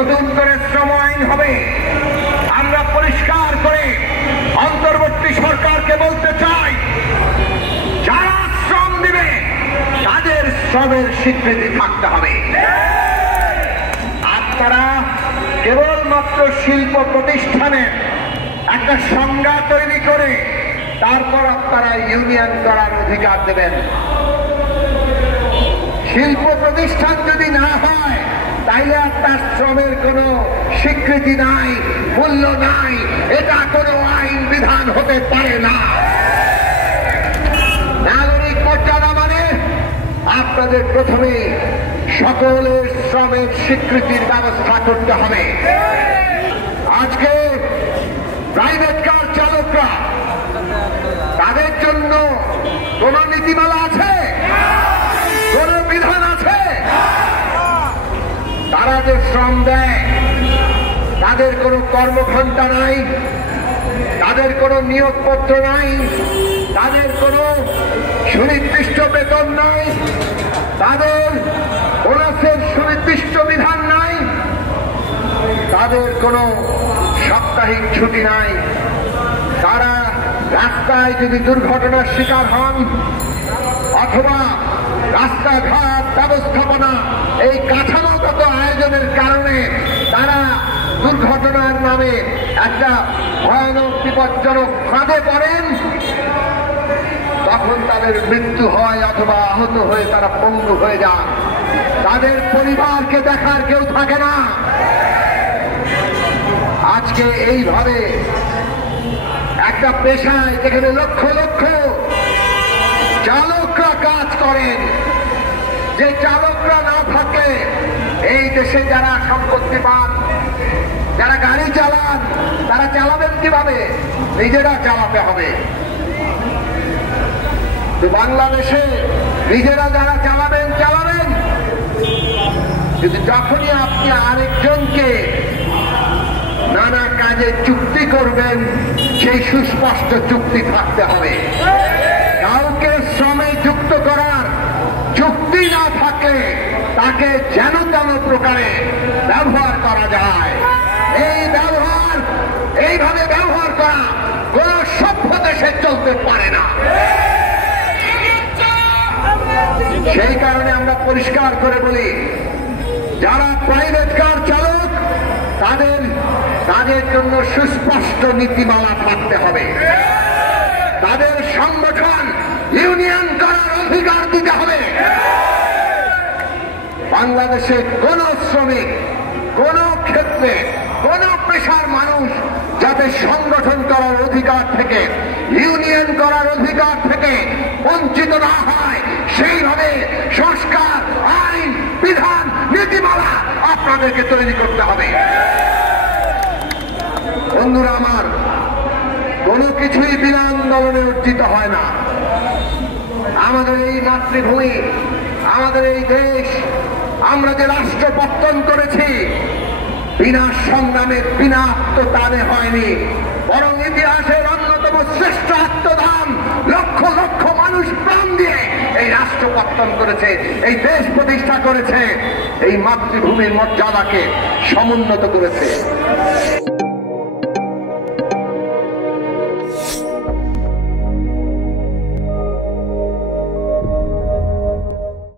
নতুন করে শ্রম আইন হবে। আমরা পরিষ্কার করে অন্তর্বর্তী সরকারকে বলতে চাই, যারা শ্রম দিবে তাদের শ্রমের স্বীকৃতি থাকতে হবে। আপনারা কেবলমাত্র শিল্প প্রতিষ্ঠানে একটা সংজ্ঞা তৈরি করে তারপর আপনারা ইউনিয়ন করার অধিকার দেবেন। শিল্প প্রতিষ্ঠান যদি না হয় তাইলে আপনার শ্রমের কোনো স্বীকৃতি নাই, মূল্য নাই, এটা কোনো আইন বিধান হতে পারে না। নাগরিক মর্যাদা মানে আপনাদের প্রথমে সকলের শ্রমের স্বীকৃতির ব্যবস্থা করতে হবে। আজকে প্রাইভেট কার চালকরা, তাদের জন্য কোন নীতিমালা আছে, কোন বিধান আছে? তারা যে শ্রম দেয় তাদের কোনো কর্মঘণ্টা নাই, তাদের কোনো নিয়োগপত্র নাই, তাদের কোনো সুনির্দিষ্ট বেতন নাই, তাদের বোনাসের সুনির্দিষ্ট বিধান নাই, তাদের কোনো সাপ্তাহিক ছুটি নাই। তারা রাস্তায় যদি দুর্ঘটনার শিকার হন অথবা রাস্তাঘাট ব্যবস্থাপনা এই কাঠামোগত আয়োজনের কারণে তারা দুর্ঘটনার নামে একটা ভয়ানক বিপজ্জনক ফাঁদে পড়েন, তখন তাদের মৃত্যু হয় অথবা আহত হয়ে তারা পঙ্গু হয়ে যান। তাদের পরিবারকে দেখার কেউ থাকে না। আজকে এইভাবে একটা পেশায় যেখানে লক্ষ লক্ষ চালকরা কাজ করেন, যে চালকরা না থাকে এই দেশে যারা সম্পত্তি পান, যারা গাড়ি চালান, তারা চালাবেন কিভাবে? নিজেরা চালাতে হবে। তো বাংলাদেশে নিজেরা যারা চালাবেন চালাবেন, কিন্তু যখনই আপনি আরেকজনকে নানা কাজে চুক্তি করবেন সেই সুস্পষ্ট চুক্তি থাকতে হবে। কাউকে শ্রমে যুক্ত করার চুক্তি না থাকলে তাকে যেন তেন প্রকারে ব্যবহার করা যায়। এই ব্যবহার, এইভাবে ব্যবহার করা কোন সভ্য দেশে চলতে পারে না। সেই কারণে আমরা পরিষ্কার করে বলি, যারা প্রাইভেট কার চালক তাদের জন্য সুস্পষ্ট নীতিমালা থাকতে হবে। তাদের সংগঠন ইউনিয়ন করার অধিকার দিতে হবে। বাংলাদেশে কোন শ্রমিক, কোন ক্ষেত্রে, কোন পেশার মানুষ যাতে সংগঠন করার অধিকার থেকে, ইউনিয়ন করার অধিকার থেকে বঞ্চিত না হয়, সেইভাবে সংস্কার, আইন, বিধান, নীতিমালা আপনাদেরকে তৈরি করতে হবে। বন্ধুরা আমার, কোনো কিছুই বিনা আন্দোলনে অর্জিত হয় না। আমাদের এই মাতৃভূমি, আমাদের এই দেশ, আমরা যে রাষ্ট্র পত্তন করেছি বিনা সংগ্রামে, বিনা আত্মদানে হয়নি, বরং ইতিহাসের অন্যতম শ্রেষ্ঠ আত্মদান, লক্ষ লক্ষ মানুষ প্রাণ দিয়ে এই রাষ্ট্র পত্তন করেছে, এই দেশ প্রতিষ্ঠা করেছে, এই মাতৃভূমির মর্যাদাকে সমুন্নত করেছে।